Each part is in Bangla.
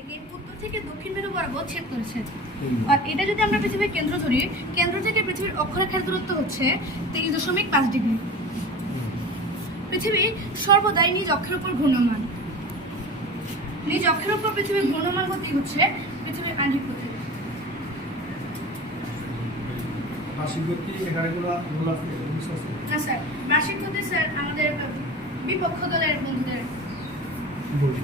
একে উত্তর থেকে দক্ষিণ মেরু বরাবর ছেদ করেছে। আর এটা যদি আমরা পৃথিবীর কেন্দ্র ধরি, কেন্দ্র থেকে পৃথিবীর অক্ষরেখার দূরত্ব হচ্ছে 23.5 ডিগ্রি। পৃথিবী সর্বদাই নিজ অক্ষের উপর ঘূর্ণমান। নিজ অক্ষের উপর পৃথিবীর ঘূর্ণমান গতি হচ্ছে পৃথিবীর আণবিক গতি। মাসিক গতি এখানে কোনো রোল আছে? না স্যার, মাসিক গতি স্যার আমাদের বিপক্ষ দলের বন্ধুদের বলি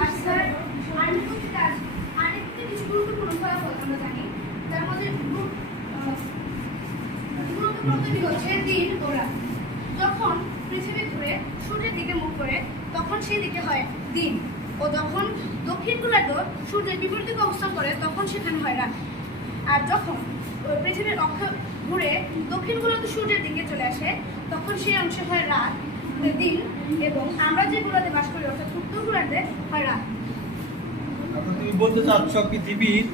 আর স্যার আণবিক গতির কাজ, আণবিক গতির কিছু গুরুত্বপূর্ণ ফলাফল আমরা জানি। তার মধ্যে গুরুত্বপূর্ণটি হচ্ছে দিন ও রাত। যখন পৃথিবী ঘুরে সূর্যের দিকে মুখ করে তখন সেই দিকে হয় দিন, ও যখন দক্ষিণ গোলার্ধ সূর্যের বিপরীত দিকে অবস্থান করে তখন সেখানে হয় রাত। আর যখন পৃথিবীর অক্ষ ঘুরে দক্ষিণ গোলার্ধ সূর্যের দিকে চলে আসে তখন সেই অংশে হয় রাত দিন, এবং আমরা যে গোলার্ধে বাস করি অর্থাৎ উত্তর গোলার্ধে হয় রাত। তুমি বলতে চাচ্ছ পৃথিবীর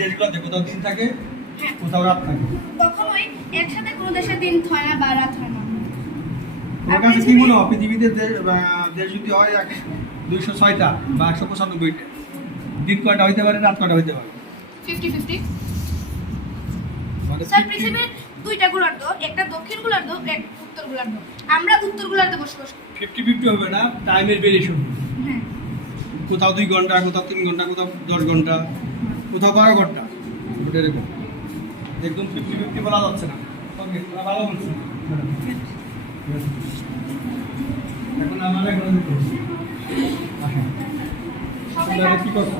দেশগুলোতে কোথাও দিন থাকে, হ্যাঁ, কোথাও রাত থাকে। কখনোই একসাথে কোনো দেশে দিন হয় না বা রাত হয় না। তোমার কাছে কি মনে হয় পৃথিবীতে দেশ যদি হয় 206টা বা 195টা, দিন কয়টা হইতে পারে, রাত কয়টা হইতে পারে? 50-50। মানে স্যার পৃথিবীর দুইটা গোলার্ধ, একটা দক্ষিণ গোলার্ধ, একটা উত্তর গোলার্ধ। আমরা উত্তর গোলার্ধে বসবাস করি। 50-50 হবে না, টাইমের ভেরিয়েশন। হ্যাঁ, কোথাও 2 ঘন্টা, কোথাও 3 ঘন্টা, কোথাও 10 ঘন্টা, কোথাও 12 ঘন্টা, ওটা এরকম। একদম 50-50 বলা যাচ্ছে না। ওকে, তোমরা ভালো বলছো। এখন আমরা এখন আসেন। সবাই তোমরা কি করছো?